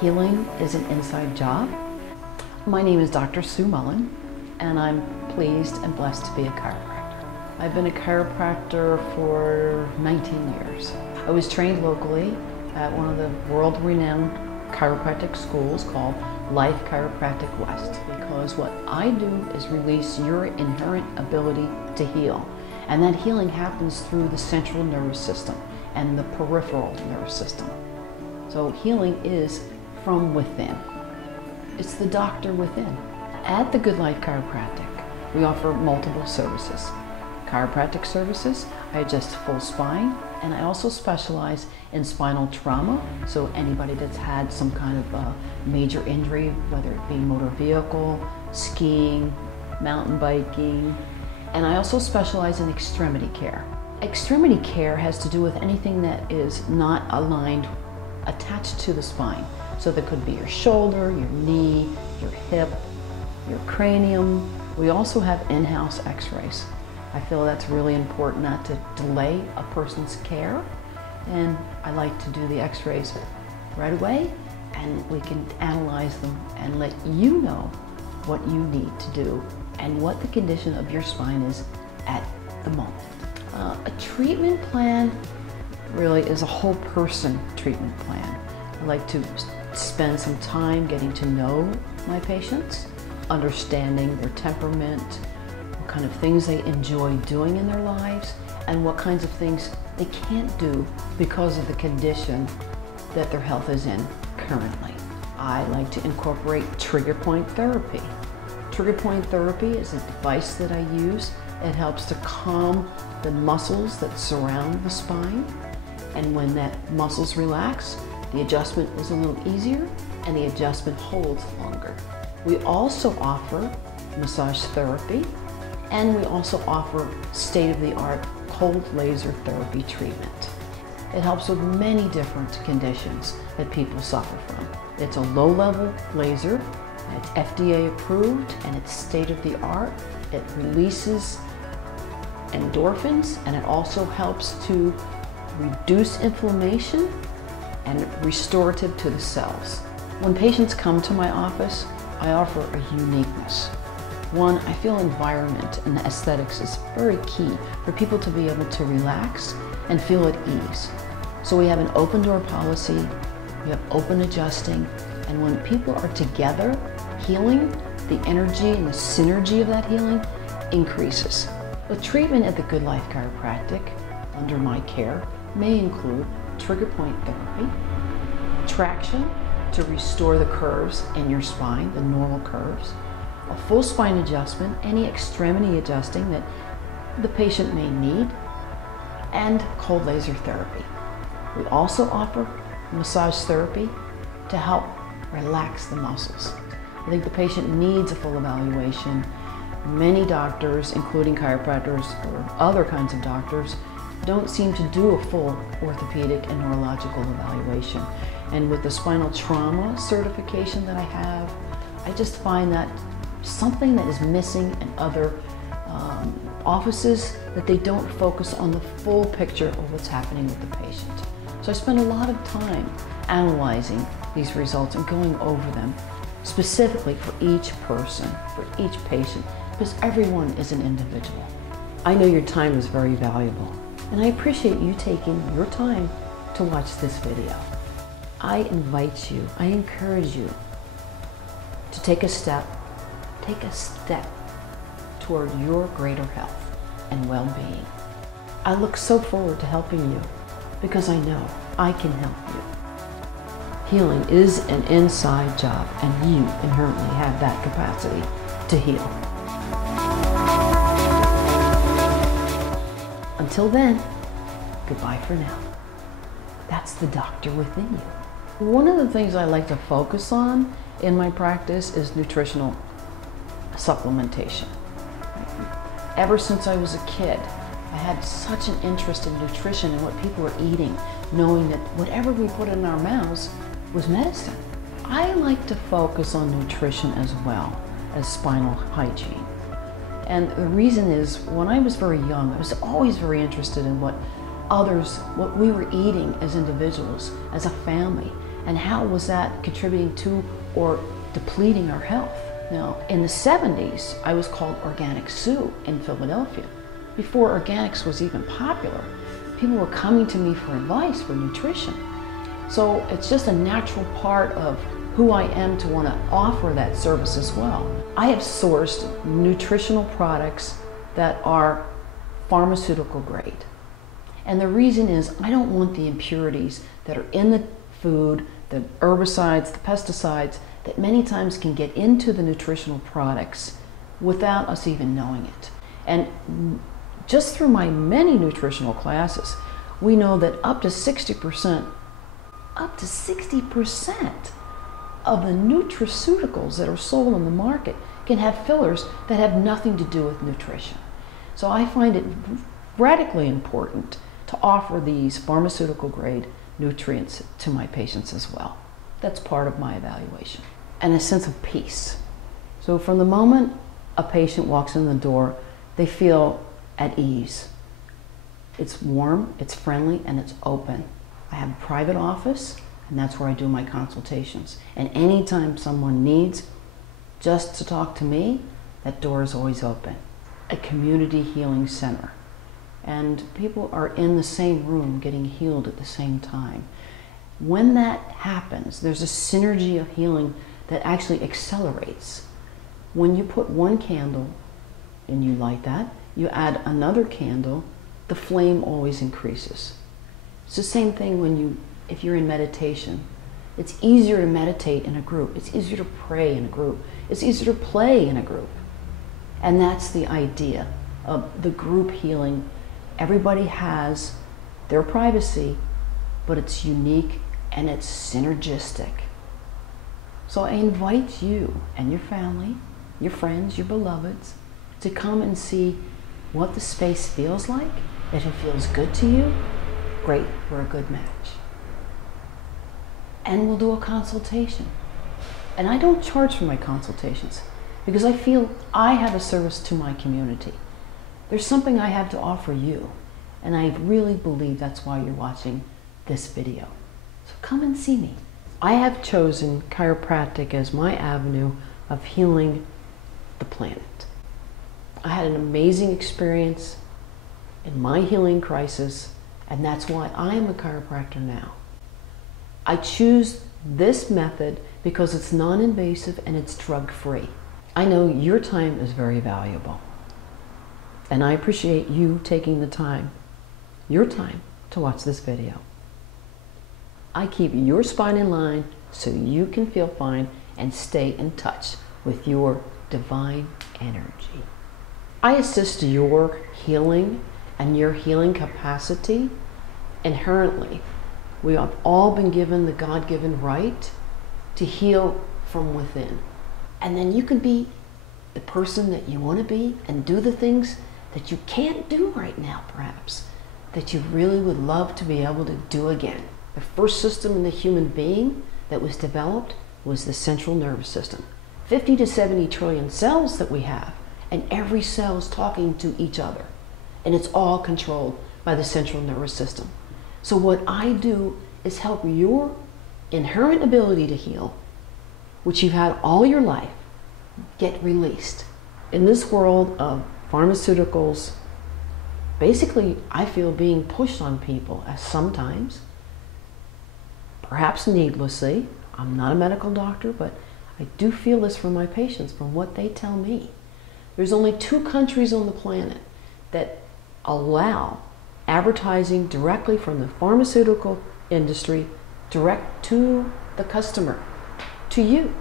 Healing is an inside job. My name is Dr. Sue Mullen, and I'm pleased and blessed to be a chiropractor. I've been a chiropractor for 19 years. I was trained locally at one of the world-renowned chiropractic schools called Life Chiropractic West, because what I do is release your inherent ability to heal. And that healing happens through the central nervous system and the peripheral nervous system. So healing is from within. It's the doctor within. At the Good Life Chiropractic, we offer multiple services. Chiropractic services, I adjust full spine, and I also specialize in spinal trauma. So anybody that's had some kind of major injury, whether it be motor vehicle, skiing, mountain biking, and I also specialize in extremity care. Extremity care has to do with anything that is not aligned, attached to the spine. So that could be your shoulder, your knee, your hip, your cranium. We also have in-house x-rays. I feel that's really important not to delay a person's care. And I like to do the x-rays right away, and we can analyze them and let you know what you need to do and what the condition of your spine is at the moment. A treatment plan really is a whole person treatment plan. I like to spend some time getting to know my patients, understanding their temperament, what kind of things they enjoy doing in their lives, and what kinds of things they can't do because of the condition that their health is in currently. I like to incorporate trigger point therapy. Trigger point therapy is a device that I use. It helps to calm the muscles that surround the spine, and when that muscles relax, the adjustment is a little easier and the adjustment holds longer. We also offer massage therapy, and we also offer state-of-the-art cold laser therapy treatment. It helps with many different conditions that people suffer from. It's a low-level laser, it's FDA approved, and it's state-of-the-art. It releases endorphins, and it also helps to reduce inflammation and restorative to the cells. When patients come to my office, I offer a uniqueness. One, I feel environment and aesthetics is very key for people to be able to relax and feel at ease. So we have an open door policy, we have open adjusting, and when people are together healing, the energy and the synergy of that healing increases. The treatment at the Good Life Chiropractic, under my care, may include trigger point therapy, traction to restore the curves in your spine, the normal curves, a full spine adjustment, any extremity adjusting that the patient may need, and cold laser therapy. We also offer massage therapy to help relax the muscles. I think the patient needs a full evaluation. Many doctors, including chiropractors or other kinds of doctors, don't seem to do a full orthopedic and neurological evaluation. And with the spinal trauma certification that I have, I just find that something that is missing in other offices, that they don't focus on the full picture of what's happening with the patient. So I spend a lot of time analyzing these results and going over them specifically for each person, for each patient, because everyone is an individual. I know your time is very valuable, and I appreciate you taking your time to watch this video. I invite you, I encourage you to take a step toward your greater health and well-being. I look so forward to helping you because I know I can help you. Healing is an inside job, and you inherently have that capacity to heal. Until then, goodbye for now. That's the doctor within you. One of the things I like to focus on in my practice is nutritional supplementation. Ever since I was a kid, I had such an interest in nutrition and what people were eating, knowing that whatever we put in our mouths was medicine. I like to focus on nutrition as well as spinal hygiene. And the reason is, when I was very young, I was always very interested in what others, what we were eating as individuals, as a family, and how was that contributing to or depleting our health. Now, in the 70s, I was called Organic Sue in Philadelphia. Before organics was even popular, people were coming to me for advice for nutrition. So it's just a natural part of who I am to want to offer that service as well. I have sourced nutritional products that are pharmaceutical grade. And the reason is I don't want the impurities that are in the food, the herbicides, the pesticides, that many times can get into the nutritional products without us even knowing it. And just through my many nutritional classes, we know that up to 60% of the nutraceuticals that are sold on the market can have fillers that have nothing to do with nutrition. So I find it radically important to offer these pharmaceutical grade nutrients to my patients as well. That's part of my evaluation. And a sense of peace. So from the moment a patient walks in the door, they feel at ease. It's warm, it's friendly, and it's open. I have a private office, and that's where I do my consultations. And anytime someone needs just to talk to me, that door is always open. A community healing center. And people are in the same room getting healed at the same time. When that happens, there's a synergy of healing that actually accelerates. When you put one candle and you light that, you add another candle, the flame always increases. It's the same thing if you're in meditation. It's easier to meditate in a group. It's easier to pray in a group. It's easier to play in a group. And that's the idea of the group healing. Everybody has their privacy, but it's unique and it's synergistic. So I invite you and your family, your friends, your beloveds, to come and see what the space feels like. If it feels good to you, great, we're a good match. And we'll do a consultation. And I don't charge for my consultations because I feel I have a service to my community. There's something I have to offer you, and I really believe that's why you're watching this video. So come and see me. I have chosen chiropractic as my avenue of healing the planet. I had an amazing experience in my healing crisis, and that's why I am a chiropractor now. I choose this method because it's non-invasive and it's drug-free. I know your time is very valuable, and I appreciate you taking the time, your time, to watch this video. I keep your spine in line so you can feel fine and stay in touch with your divine energy. I assist your healing and your healing capacity inherently. We have all been given the God-given right to heal from within. And then you can be the person that you want to be and do the things that you can't do right now, perhaps, that you really would love to be able to do again. The first system in the human being that was developed was the central nervous system. 50 to 70 trillion cells that we have, and every cell is talking to each other. And it's all controlled by the central nervous system. So what I do is help your inherent ability to heal, which you've had all your life, get released. In this world of pharmaceuticals, basically I feel being pushed on people as sometimes, perhaps needlessly. I'm not a medical doctor, but I do feel this from my patients, from what they tell me. There's only 2 countries on the planet that allow advertising directly from the pharmaceutical industry direct to the customer, to you.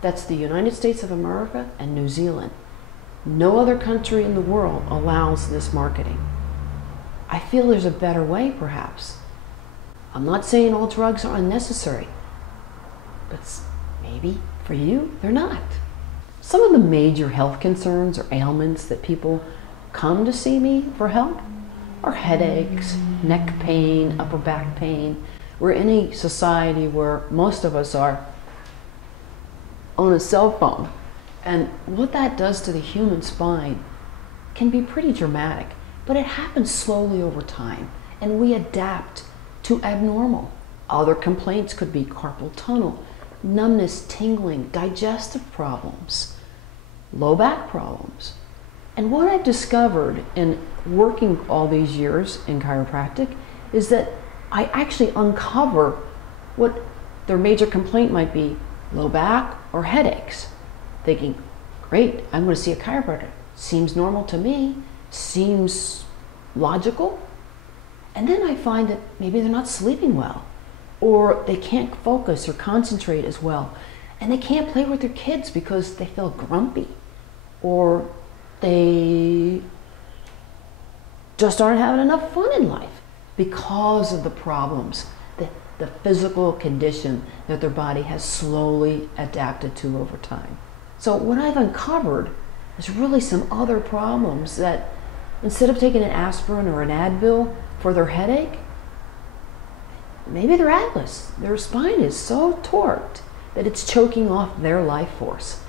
That's the United States of America and New Zealand. No other country in the world allows this marketing. I feel there's a better way, perhaps. I'm not saying all drugs are unnecessary, but maybe for you, they're not. Some of the major health concerns or ailments that people come to see me for help are headaches, neck pain, upper back pain. We're in a society where most of us are on a cell phone. And what that does to the human spine can be pretty dramatic, but it happens slowly over time. and we adapt to abnormal. Other complaints could be carpal tunnel, numbness, tingling, digestive problems, low back problems. And what I've discovered in working all these years in chiropractic is that I actually uncover what their major complaint might be, low back or headaches. Thinking, great, I'm going to see a chiropractor. Seems normal to me, seems logical. And then I find that maybe they're not sleeping well, or they can't focus or concentrate as well, and they can't play with their kids because they feel grumpy, or they just aren't having enough fun in life because of the problems, the physical condition that their body has slowly adapted to over time. So what I've uncovered is really some other problems that instead of taking an aspirin or an Advil for their headache, maybe their atlas, their spine is so torqued that it's choking off their life force.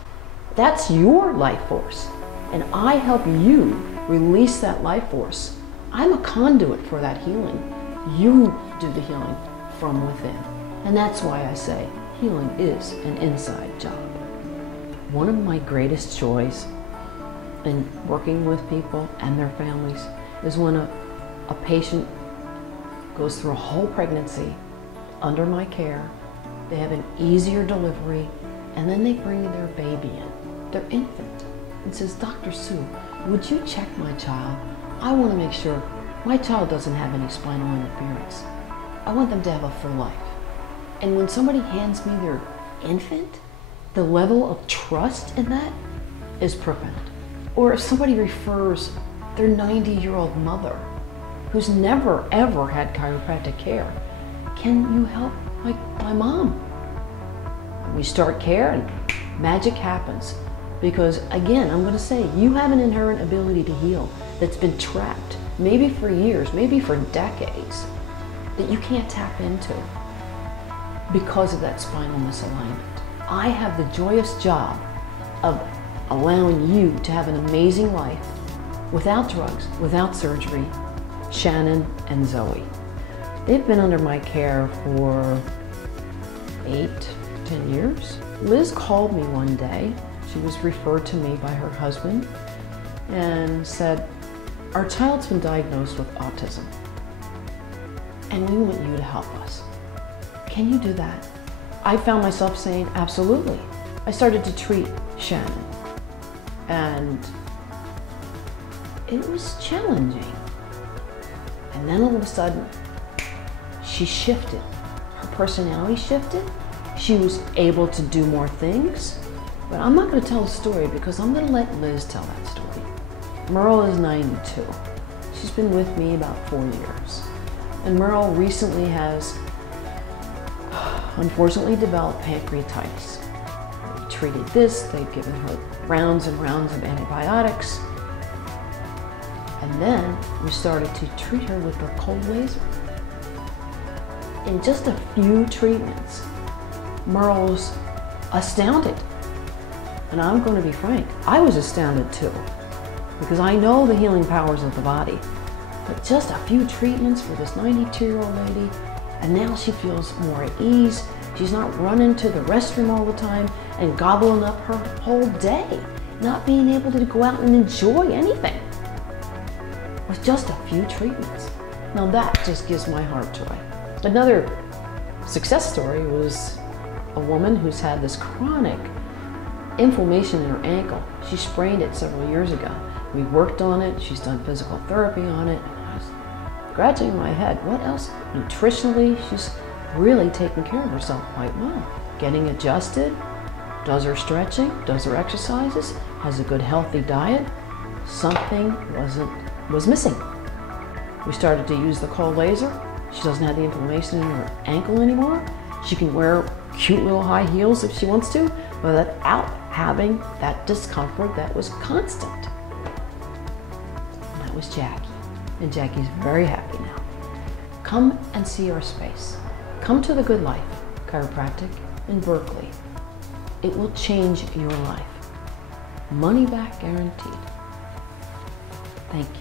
That's your life force, and I help you release that life force. I'm a conduit for that healing. You do the healing from within. And that's why I say healing is an inside job. One of my greatest joys in working with people and their families is when a patient goes through a whole pregnancy under my care, they have an easier delivery, and then they bring their baby in, their infant, and says, Dr. Sue, would you check my child? I want to make sure my child doesn't have any spinal interference. I want them to have a full life. And when somebody hands me their infant, the level of trust in that is profound. Or if somebody refers their 90-year-old mother who's never ever had chiropractic care, can you help my mom? We start care and magic happens. Because again, I'm going to say, you have an inherent ability to heal that's been trapped, maybe for years, maybe for decades, that you can't tap into because of that spinal misalignment. I have the joyous job of allowing you to have an amazing life without drugs, without surgery. Shannon and Zoe. They've been under my care for 8-10 years. Liz called me one day. She was referred to me by her husband and said, our child's been diagnosed with autism and we want you to help us. Can you do that? I found myself saying, absolutely. I started to treat Shannon and it was challenging. And then all of a sudden, she shifted. Her personality shifted. She was able to do more things. But I'm not going to tell the story because I'm going to let Liz tell that story. Merle is 92. She's been with me about 4 years. And Merle recently has, unfortunately, developed pancreatitis. They've treated this, they've given her rounds and rounds of antibiotics. And then we started to treat her with our cold laser. In just a few treatments, Merle's astounded. And I'm going to be frank, I was astounded too, because I know the healing powers of the body. But just a few treatments for this 92-year-old lady, and now she feels more at ease. She's not running to the restroom all the time and gobbling up her whole day, not being able to go out and enjoy anything. With just a few treatments. Now that just gives my heart joy. Another success story was a woman who's had this chronic inflammation in her ankle. She sprained it several years ago. We worked on it, she's done physical therapy on it, and I was scratching my head. What else? Nutritionally, she's really taking care of herself quite well. Getting adjusted, does her stretching, does her exercises, has a good healthy diet. Something was missing. We started to use the cold laser. She doesn't have the inflammation in her ankle anymore. She can wear cute little high heels if she wants to, without having that discomfort that was constant. And that was Jackie. And Jackie's very happy now. Come and see our space. Come to the Good Life Chiropractic in Berkeley. It will change your life. Money back guaranteed. Thank you.